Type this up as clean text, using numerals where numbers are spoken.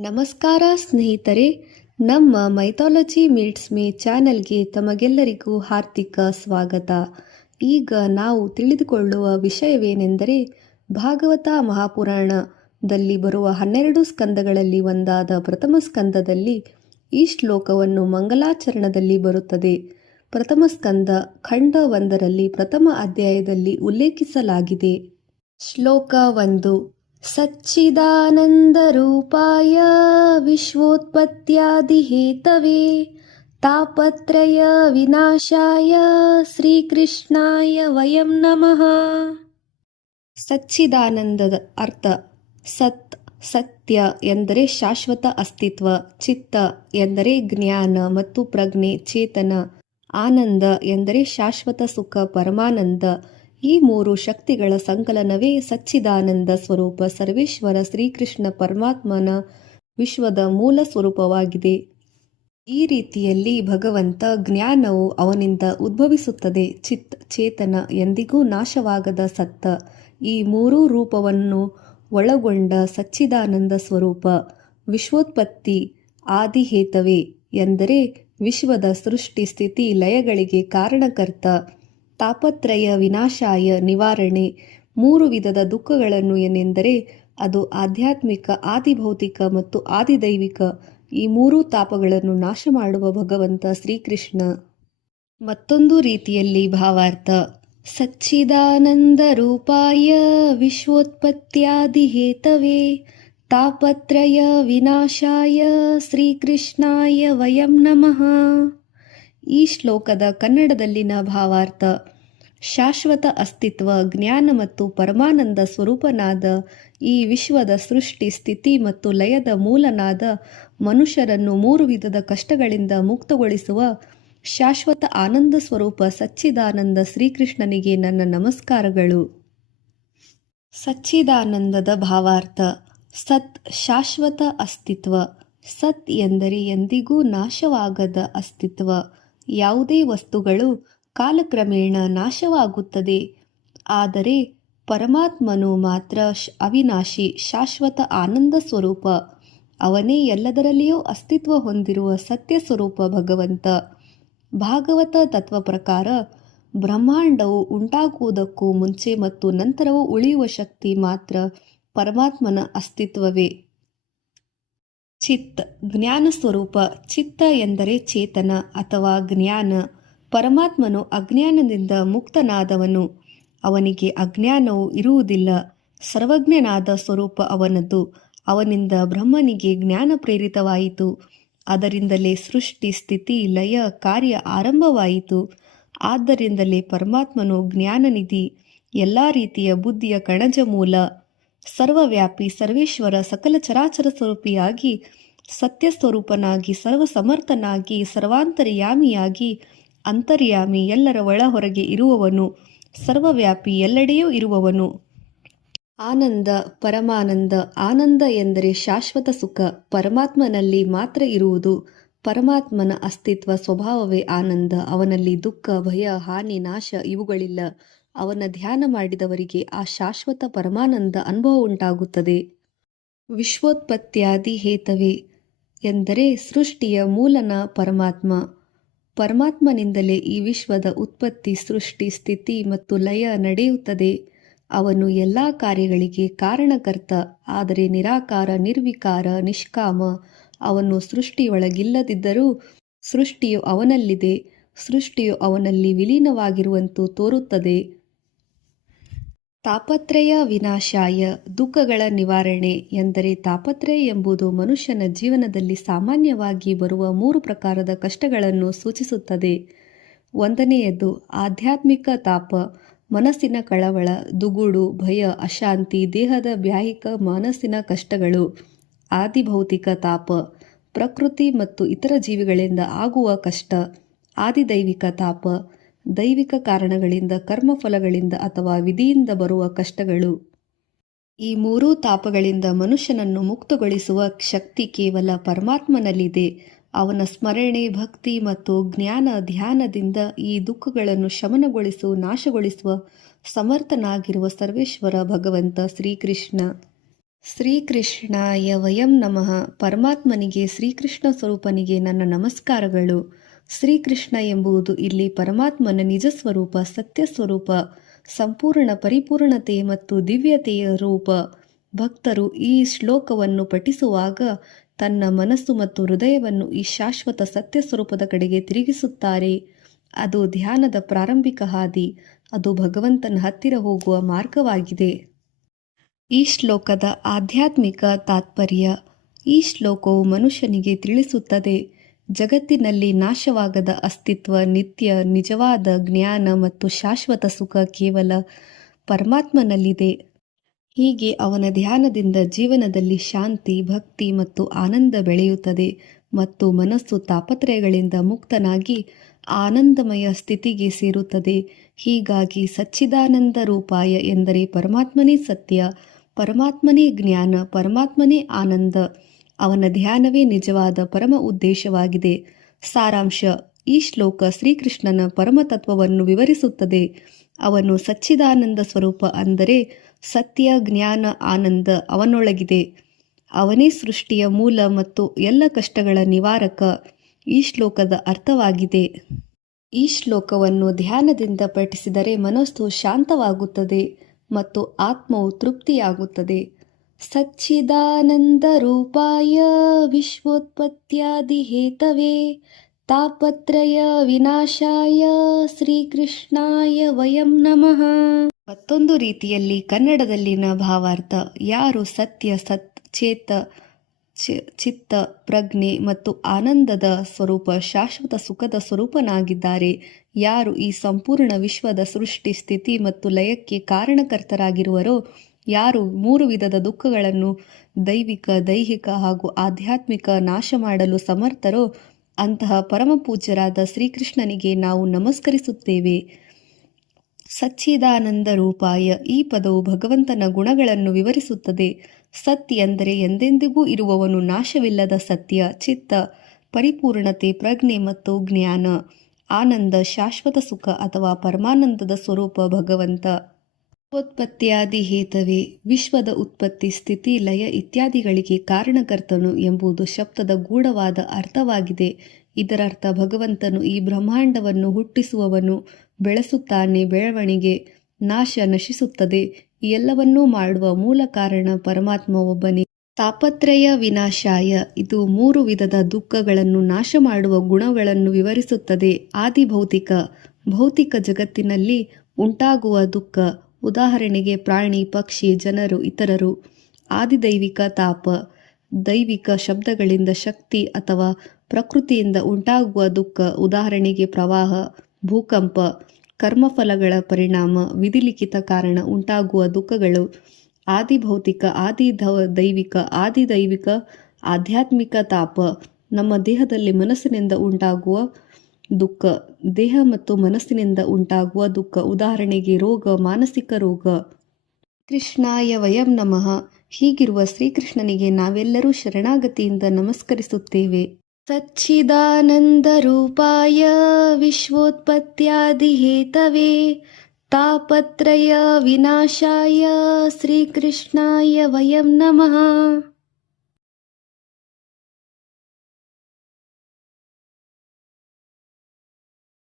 ನಮಸ್ಕಾರ ಸ್ನೇಹಿತರೆ, ನಮ್ಮ ಮೈಥಾಲಜಿ ಮೀಟ್ಸ್ ಮೀ ಚಾನೆಲ್ಗೆ ತಮಗೆಲ್ಲರಿಗೂ ಹಾರ್ದಿಕ ಸ್ವಾಗತ. ಈಗ ನಾವು ತಿಳಿದುಕೊಳ್ಳುವ ವಿಷಯವೇನೆಂದರೆ, ಭಾಗವತ ಮಹಾಪುರಾಣದಲ್ಲಿ ಬರುವ 12 ಸ್ಕಂದಗಳಲ್ಲಿ ಒಂದಾದ ಪ್ರಥಮ ಸ್ಕಂದದಲ್ಲಿ ಈ ಶ್ಲೋಕವನ್ನು ಮಂಗಲಾಚರಣದಲ್ಲಿ ಬರುತ್ತದೆ. ಪ್ರಥಮ ಸ್ಕಂದ ಖಂಡ 1ರಲ್ಲಿ ಪ್ರಥಮ ಅಧ್ಯಾಯದಲ್ಲಿ ಉಲ್ಲೇಖಿಸಲಾಗಿದೆ. ಶ್ಲೋಕ 1. ಸಚ್ಚಿದಾನಂದರೂಪಾಯ ವಿಶ್ವೋತ್ಪತ್ತ್ಯಾದಿಹೇತವೇ ತಾಪತ್ರಯ ವಿನಾಶಾಯ ಶ್ರೀಕೃಷ್ಣಾಯ ವಯಂ ನಮಃ. ಸಚ್ಚಿದಾನಂದದ ಅರ್ಥ ಸತ್, ಸತ್ಯ ಎಂದರೆ ಶಾಶ್ವತ ಅಸ್ತಿತ್ವ, ಚಿತ್ತ ಎಂದರೆ ಜ್ಞಾನ ಮತ್ತು ಪ್ರಜ್ಞೆ ಚೇತನ, ಆನಂದ ಎಂದರೆ ಶಾಶ್ವತ ಸುಖ ಪರಮಾನಂದ. ಈ 3 ಶಕ್ತಿಗಳ ಸಂಕಲನವೇ ಸಚ್ಚಿದಾನಂದ ಸ್ವರೂಪ ಸರ್ವೇಶ್ವರ ಶ್ರೀಕೃಷ್ಣ ಪರಮಾತ್ಮನ ವಿಶ್ವದ ಮೂಲ ಸ್ವರೂಪವಾಗಿದೆ. ಈ ರೀತಿಯಲ್ಲಿ ಭಗವಂತ ಜ್ಞಾನವು ಅವನಿಂದ ಉದ್ಭವಿಸುತ್ತದೆ. ಚಿತ್ ಚೇತನ ಎಂದಿಗೂ ನಾಶವಾಗದ ಸತ್ತ ಈ 3 ರೂಪವನ್ನು ಒಳಗೊಂಡ ಸಚ್ಚಿದಾನಂದ ಸ್ವರೂಪ. ವಿಶ್ವೋತ್ಪತ್ತಿ ಆದಿಹೇತವೇ ಎಂದರೆ ವಿಶ್ವದ ಸೃಷ್ಟಿ ಸ್ಥಿತಿ ಲಯಗಳಿಗೆ ಕಾರಣಕರ್ತ. ತಾಪತ್ರಯ ವಿನಾಶಾಯ ನಿವಾರಣೆ 3 ವಿಧದ ದುಃಖಗಳನ್ನು ಏನೆಂದರೆ ಅದು ಆಧ್ಯಾತ್ಮಿಕ, ಆದಿಭೌತಿಕ ಮತ್ತು ಆದಿದೈವಿಕ. ಈ 3 ತಾಪಗಳನ್ನು ನಾಶ ಮಾಡುವ ಭಗವಂತ ಶ್ರೀಕೃಷ್ಣ. ಮತ್ತೊಂದು ರೀತಿಯಲ್ಲಿ ಭಾವಾರ್ಥ ಸಚ್ಚಿದಾನಂದ ರೂಪಾಯ ವಿಶ್ವೋತ್ಪತ್ತ್ಯಾದಿಹೇತವೇ ತಾಪತ್ರಯ ವಿನಾಶಾಯ ಶ್ರೀಕೃಷ್ಣಾಯ ವಯಂ ನಮಃ. ಈ ಶ್ಲೋಕದ ಕನ್ನಡದಲ್ಲಿನ ಭಾವಾರ್ಥ ಶಾಶ್ವತ ಅಸ್ತಿತ್ವ, ಜ್ಞಾನ ಮತ್ತು ಪರಮಾನಂದ ಸ್ವರೂಪನಾದ ಈ ವಿಶ್ವದ ಸೃಷ್ಟಿ ಸ್ಥಿತಿ ಮತ್ತು ಲಯದ ಮೂಲನಾದ ಮನುಷ್ಯರನ್ನು 3 ವಿಧದ ಕಷ್ಟಗಳಿಂದ ಮುಕ್ತಗೊಳಿಸುವ ಶಾಶ್ವತ ಆನಂದ ಸ್ವರೂಪ ಸಚ್ಚಿದಾನಂದ ಶ್ರೀಕೃಷ್ಣನಿಗೆ ನನ್ನ ನಮಸ್ಕಾರಗಳು. ಸಚ್ಚಿದಾನಂದದ ಭಾವಾರ್ಥ ಸತ್ ಶಾಶ್ವತ ಅಸ್ತಿತ್ವ. ಸತ್ ಎಂದರೆ ಎಂದಿಗೂ ನಾಶವಾಗದ ಅಸ್ತಿತ್ವ. ಯಾವುದೇ ವಸ್ತುಗಳು ಕಾಲಕ್ರಮೇಣ ನಾಶವಾಗುತ್ತದೆ, ಆದರೆ ಪರಮಾತ್ಮನು ಮಾತ್ರ ಅವಿನಾಶಿ, ಶಾಶ್ವತ ಆನಂದ ಸ್ವರೂಪ. ಅವನೇ ಎಲ್ಲದರಲ್ಲಿಯೂ ಅಸ್ತಿತ್ವ ಹೊಂದಿರುವ ಸತ್ಯ ಸ್ವರೂಪ ಭಗವಂತ. ಭಾಗವತ ತತ್ವ ಪ್ರಕಾರ ಬ್ರಹ್ಮಾಂಡವು ಉಂಟಾಗುವುದಕ್ಕೂ ಮುಂಚೆ ಮತ್ತು ನಂತರವೂ ಉಳಿಯುವ ಶಕ್ತಿ ಮಾತ್ರ ಪರಮಾತ್ಮನ ಅಸ್ತಿತ್ವವೇ. ಚಿತ್ ಜ್ಞಾನ ಸ್ವರೂಪ. ಚಿತ್ತ ಎಂದರೆ ಚೇತನ ಅಥವಾ ಜ್ಞಾನ. ಪರಮಾತ್ಮನು ಅಜ್ಞಾನದಿಂದ ಮುಕ್ತನಾದವನು. ಅವನಿಗೆ ಅಜ್ಞಾನವು ಇರುವುದಿಲ್ಲ. ಸರ್ವಜ್ಞನಾದ ಸ್ವರೂಪ ಅವನದು. ಅವನಿಂದ ಬ್ರಹ್ಮನಿಗೆ ಜ್ಞಾನ ಪ್ರೇರಿತವಾಯಿತು. ಅದರಿಂದಲೇ ಸೃಷ್ಟಿ ಸ್ಥಿತಿ ಲಯ ಕಾರ್ಯ ಆರಂಭವಾಯಿತು. ಆದ್ದರಿಂದಲೇ ಪರಮಾತ್ಮನು ಜ್ಞಾನನಿಧಿ, ಎಲ್ಲ ರೀತಿಯ ಬುದ್ಧಿಯ ಕಣಜ ಮೂಲ, ಸರ್ವವ್ಯಾಪಿ, ಸರ್ವೇಶ್ವರ, ಸಕಲ ಚರಾಚರ ಸ್ವರೂಪಿಯಾಗಿ, ಸತ್ಯಸ್ವರೂಪನಾಗಿ, ಸರ್ವಸಮರ್ಥನಾಗಿ, ಸರ್ವಾಂತರ್ಯಾಮಿಯಾಗಿ, ಅಂತರ್ಯಾಮಿ, ಎಲ್ಲರ ಒಳ ಹೊರಗೆ ಇರುವವನು, ಸರ್ವವ್ಯಾಪಿ, ಎಲ್ಲೆಡೆಯೂ ಇರುವವನು. ಆನಂದ ಪರಮಾನಂದ. ಆನಂದ ಎಂದರೆ ಶಾಶ್ವತ ಸುಖ, ಪರಮಾತ್ಮನಲ್ಲಿ ಮಾತ್ರ ಇರುವುದು. ಪರಮಾತ್ಮನ ಅಸ್ತಿತ್ವ ಸ್ವಭಾವವೇ ಆನಂದ. ಅವನಲ್ಲಿ ದುಃಖ, ಭಯ, ಹಾನಿ, ನಾಶ ಇವುಗಳಿಲ್ಲ. ಅವನ ಧ್ಯಾನ ಮಾಡಿದವರಿಗೆ ಆ ಶಾಶ್ವತ ಪರಮಾನಂದ ಅನುಭವ ಉಂಟಾಗುತ್ತದೆ. ವಿಶ್ವೋತ್ಪತ್ತ್ಯಾದಿ ಹೇತವೇ ಎಂದರೆ ಸೃಷ್ಟಿಯ ಮೂಲನ ಪರಮಾತ್ಮ. ಪರಮಾತ್ಮನಿಂದಲೇ ಈ ವಿಶ್ವದ ಉತ್ಪತ್ತಿ, ಸೃಷ್ಟಿ, ಸ್ಥಿತಿ ಮತ್ತು ಲಯ ನಡೆಯುತ್ತದೆ. ಅವನು ಎಲ್ಲ ಕಾರ್ಯಗಳಿಗೆ ಕಾರಣಕರ್ತ, ಆದರೆ ನಿರಾಕಾರ, ನಿರ್ವಿಕಾರ, ನಿಷ್ಕಾಮ. ಅವನು ಸೃಷ್ಟಿಯೊಳಗಿಲ್ಲದಿದ್ದರೂ ಸೃಷ್ಟಿಯು ಅವನಲ್ಲಿದೆ. ಸೃಷ್ಟಿಯು ಅವನಲ್ಲಿ ವಿಲೀನವಾಗಿರುವಂತೂ ತೋರುತ್ತದೆ. ತಾಪತ್ರಯ ವಿನಾಶಾಯ ದುಃಖಗಳ ನಿವಾರಣೆ ಎಂದರೆ ತಾಪತ್ರಯ ಎಂಬುದು ಮನುಷ್ಯನ ಜೀವನದಲ್ಲಿ ಸಾಮಾನ್ಯವಾಗಿ ಬರುವ 3 ಪ್ರಕಾರದ ಕಷ್ಟಗಳನ್ನು ಸೂಚಿಸುತ್ತದೆ. 1ನೆಯದು ಆಧ್ಯಾತ್ಮಿಕ ತಾಪ. ಮನಸ್ಸಿನ ಕಳವಳ, ದುಗುಡು, ಭಯ, ಅಶಾಂತಿ, ದೇಹದ ಬಾಹ್ಯಿಕ ಮನಸ್ಸಿನ ಕಷ್ಟಗಳು. ಆದಿಭೌತಿಕ ತಾಪ. ಪ್ರಕೃತಿ ಮತ್ತು ಇತರ ಜೀವಿಗಳಿಂದ ಆಗುವ ಕಷ್ಟ. ಆದಿದೈವಿಕ ತಾಪ. ದೈವಿಕ ಕಾರಣಗಳಿಂದ, ಕರ್ಮಫಲಗಳಿಂದ ಅಥವಾ ವಿಧಿಯಿಂದ ಬರುವ ಕಷ್ಟಗಳು. ಈ 3 ತಾಪಗಳಿಂದ ಮನುಷ್ಯನನ್ನು ಮುಕ್ತಗೊಳಿಸುವ ಶಕ್ತಿ ಕೇವಲ ಪರಮಾತ್ಮನಲ್ಲಿದೆ. ಅವನ ಸ್ಮರಣೆ, ಭಕ್ತಿ ಮತ್ತು ಜ್ಞಾನ ಧ್ಯಾನದಿಂದ ಈ ದುಃಖಗಳನ್ನು ಶಮನಗೊಳಿಸುವ, ನಾಶಗೊಳಿಸುವ ಸಮರ್ಥನಾಗಿರುವ ಸರ್ವೇಶ್ವರ ಭಗವಂತ ಶ್ರೀಕೃಷ್ಣ. ಶ್ರೀಕೃಷ್ಣಾಯ ವಯಂ ನಮಃ. ಪರಮಾತ್ಮನಿಗೆ, ಶ್ರೀಕೃಷ್ಣ ಸ್ವರೂಪನಿಗೆ ನನ್ನ ನಮಸ್ಕಾರಗಳು. ಶ್ರೀಕೃಷ್ಣ ಎಂಬುದು ಇಲ್ಲಿ ಪರಮಾತ್ಮನ ನಿಜ ಸ್ವರೂಪ, ಸತ್ಯ ಸ್ವರೂಪ, ಸಂಪೂರ್ಣ ಪರಿಪೂರ್ಣತೆ ಮತ್ತು ದಿವ್ಯತೆಯ ರೂಪ. ಭಕ್ತರು ಈ ಶ್ಲೋಕವನ್ನು ಪಠಿಸುವಾಗ ತನ್ನ ಮನಸ್ಸು ಮತ್ತು ಹೃದಯವನ್ನು ಈ ಶಾಶ್ವತ ಸತ್ಯ ಸ್ವರೂಪದ ಕಡೆಗೆ ತಿರುಗಿಸುತ್ತಾರೆ. ಅದು ಧ್ಯಾನದ ಪ್ರಾರಂಭಿಕ ಹಾದಿ. ಅದು ಭಗವಂತನ ಹತ್ತಿರ ಹೋಗುವ ಮಾರ್ಗವಾಗಿದೆ. ಈ ಶ್ಲೋಕದ ಆಧ್ಯಾತ್ಮಿಕ ತಾತ್ಪರ್ಯ. ಈ ಶ್ಲೋಕವು ಮನುಷ್ಯನಿಗೆ ತಿಳಿಸುತ್ತದೆ, ಜಗತ್ತಿನಲ್ಲಿ ನಾಶವಾಗದ ಅಸ್ತಿತ್ವ, ನಿತ್ಯ ನಿಜವಾದ ಜ್ಞಾನ ಮತ್ತು ಶಾಶ್ವತ ಸುಖ ಕೇವಲ ಪರಮಾತ್ಮನಲ್ಲಿದೆ. ಹೀಗೆ ಅವನ ಧ್ಯಾನದಿಂದ ಜೀವನದಲ್ಲಿ ಶಾಂತಿ, ಭಕ್ತಿ ಮತ್ತು ಆನಂದ ಬೆಳೆಯುತ್ತದೆ ಮತ್ತು ಮನಸ್ಸು ತಾಪತ್ರಯಗಳಿಂದ ಮುಕ್ತನಾಗಿ ಆನಂದಮಯ ಸ್ಥಿತಿಗೆ ಸೇರುತ್ತದೆ. ಹೀಗಾಗಿ ಸಚ್ಚಿದಾನಂದ ರೂಪಾಯ ಎಂದರೆ ಪರಮಾತ್ಮನೇ ಸತ್ಯ, ಪರಮಾತ್ಮನೇ ಜ್ಞಾನ, ಪರಮಾತ್ಮನೇ ಆನಂದ. ಅವನ ಧ್ಯಾನವೇ ನಿಜವಾದ ಪರಮ ಉದ್ದೇಶವಾಗಿದೆ. ಸಾರಾಂಶ. ಈ ಶ್ಲೋಕ ಶ್ರೀಕೃಷ್ಣನ ಪರಮತತ್ವವನ್ನು ವಿವರಿಸುತ್ತದೆ. ಅವನು ಸಚ್ಚಿದಾನಂದ ಸ್ವರೂಪ, ಅಂದರೆ ಸತ್ಯ, ಜ್ಞಾನ, ಆನಂದ ಅವನೊಳಗಿದೆ. ಅವನೇ ಸೃಷ್ಟಿಯ ಮೂಲ ಮತ್ತು ಎಲ್ಲ ಕಷ್ಟಗಳ ನಿವಾರಕ. ಈ ಶ್ಲೋಕದ ಅರ್ಥವಾಗಿದೆ. ಈ ಶ್ಲೋಕವನ್ನು ಧ್ಯಾನದಿಂದ ಪಠಿಸಿದರೆ ಮನಸ್ಸು ಶಾಂತವಾಗುತ್ತದೆ ಮತ್ತು ಆತ್ಮವು ತೃಪ್ತಿಯಾಗುತ್ತದೆ. ಸಚ್ಚಿದಾನಂದ ರೂಪಾಯ ವಿಶ್ವೋತ್ಪತ್ತ್ಯಾದಿ ಹೇತವೇ ತಾಪತ್ರಯ ವಿನಾಶಾಯ ಶ್ರೀಕೃಷ್ಣಾಯ ವಯಂ ನಮಃ. ಮತ್ತೊಂದು ರೀತಿಯಲ್ಲಿ ಕನ್ನಡದಲ್ಲಿನ ಭಾವಾರ್ಥ. ಯಾರು ಸತ್ಯ, ಚೇತ, ಚಿತ್ತ, ಪ್ರಜ್ಞೆ ಮತ್ತು ಆನಂದದ ಸ್ವರೂಪ, ಶಾಶ್ವತ ಸುಖದ ಸ್ವರೂಪನಾಗಿದ್ದಾರೆ, ಯಾರು ಈ ಸಂಪೂರ್ಣ ವಿಶ್ವದ ಸೃಷ್ಟಿ, ಸ್ಥಿತಿ ಮತ್ತು ಲಯಕ್ಕೆ ಕಾರಣಕರ್ತರಾಗಿರುವರೋ, ಯಾರು 3 ವಿಧದ ದುಃಖಗಳನ್ನು ದೈವಿಕ, ದೈಹಿಕ ಹಾಗೂ ಆಧ್ಯಾತ್ಮಿಕ ನಾಶ ಮಾಡಲು ಸಮರ್ಥರೋ, ಅಂತಹ ಪರಮಪೂಜ್ಯರಾದ ಶ್ರೀಕೃಷ್ಣನಿಗೆ ನಾವು ನಮಸ್ಕರಿಸುತ್ತೇವೆ. ಸಚ್ಚಿದಾನಂದ ರೂಪಾಯ. ಈ ಪದವು ಭಗವಂತನ ಗುಣಗಳನ್ನು ವಿವರಿಸುತ್ತದೆ. ಸತ್ ಎಂದರೆ ಎಂದೆಂದಿಗೂ ಇರುವವನು, ನಾಶವಿಲ್ಲದ ಸತ್ಯ. ಚಿತ್ತ ಪರಿಪೂರ್ಣತೆ, ಪ್ರಜ್ಞೆ ಮತ್ತು ಜ್ಞಾನ. ಆನಂದ ಶಾಶ್ವತ ಸುಖ ಅಥವಾ ಪರಮಾನಂದದ ಸ್ವರೂಪ ಭಗವಂತ. ಉತ್ಪತ್ತಿಯಾದಿ ಹೇತವೇ ವಿಶ್ವದ ಉತ್ಪತ್ತಿ, ಸ್ಥಿತಿ, ಲಯ ಇತ್ಯಾದಿಗಳಿಗೆ ಕಾರಣಕರ್ತನು ಎಂಬುದು ಶಬ್ದದ ಗೂಢವಾದ ಅರ್ಥವಾಗಿದೆ. ಇದರರ್ಥ ಭಗವಂತನು ಈ ಬ್ರಹ್ಮಾಂಡವನ್ನು ಹುಟ್ಟಿಸುವವನು, ಬೆಳೆಸುತ್ತಾನೆ, ಬೆಳವಣಿಗೆ, ನಾಶ, ನಶಿಸುತ್ತದೆ. ಈ ಎಲ್ಲವನ್ನೂ ಮಾಡುವ ಮೂಲ ಕಾರಣ ಪರಮಾತ್ಮ ಒಬ್ಬನೇ. ತಾಪತ್ರಯ ವಿನಾಶಾಯ. ಇದು 3 ವಿಧದ ದುಃಖಗಳನ್ನು ನಾಶ ಮಾಡುವ ಗುಣಗಳನ್ನು ವಿವರಿಸುತ್ತದೆ. ಆದಿ ಭೌತಿಕ. ಭೌತಿಕ ಜಗತ್ತಿನಲ್ಲಿ ಉಂಟಾಗುವ ದುಃಖ, ಉದಾಹರಣೆಗೆ ಪ್ರಾಣಿ, ಪಕ್ಷಿ, ಜನರು, ಇತರರು. ಆದಿದೈವಿಕ ತಾಪ. ದೈವಿಕ ಶಬ್ದಗಳಿಂದ ಶಕ್ತಿ ಅಥವಾ ಪ್ರಕೃತಿಯಿಂದ ಉಂಟಾಗುವ ದುಃಖ, ಉದಾಹರಣೆಗೆ ಪ್ರವಾಹ, ಭೂಕಂಪ. ಕರ್ಮಫಲಗಳ ಪರಿಣಾಮ, ವಿಧಿಲಿಖಿತ ಕಾರಣ ಉಂಟಾಗುವ ದುಃಖಗಳು. ಆದಿಭೌತಿಕ, ಆದಿದೈವಿಕ, ಆಧ್ಯಾತ್ಮಿಕ ತಾಪ. ನಮ್ಮ ದೇಹದಲ್ಲಿ ಮನಸ್ಸಿನಿಂದ ಉಂಟಾಗುವ ದುಃಖ, ದೇಹ ಮತ್ತು ಮನಸ್ಸಿನಿಂದ ಉಂಟಾಗುವ ದುಃಖ, ಉದಾಹರಣೆಗೆ ರೋಗ, ಮಾನಸಿಕ ರೋಗ. ಕೃಷ್ಣಾಯ ವಯಂ ನಮಃ. ಹೀಗಿರುವ ಶ್ರೀಕೃಷ್ಣನಿಗೆ ನಾವೆಲ್ಲರೂ ಶರಣಾಗತಿಯಿಂದ ನಮಸ್ಕರಿಸುತ್ತೇವೆ. ಸಚ್ಚಿದಾನಂದ ರೂಪಾಯ ವಿಶ್ವೋತ್ಪತ್ತ್ಯಾದಿ ಹೇತವೇ ತಾಪತ್ರಯ ವಿನಾಶಾಯ ಶ್ರೀಕೃಷ್ಣಾಯ ವಯಂ ನಮಃ.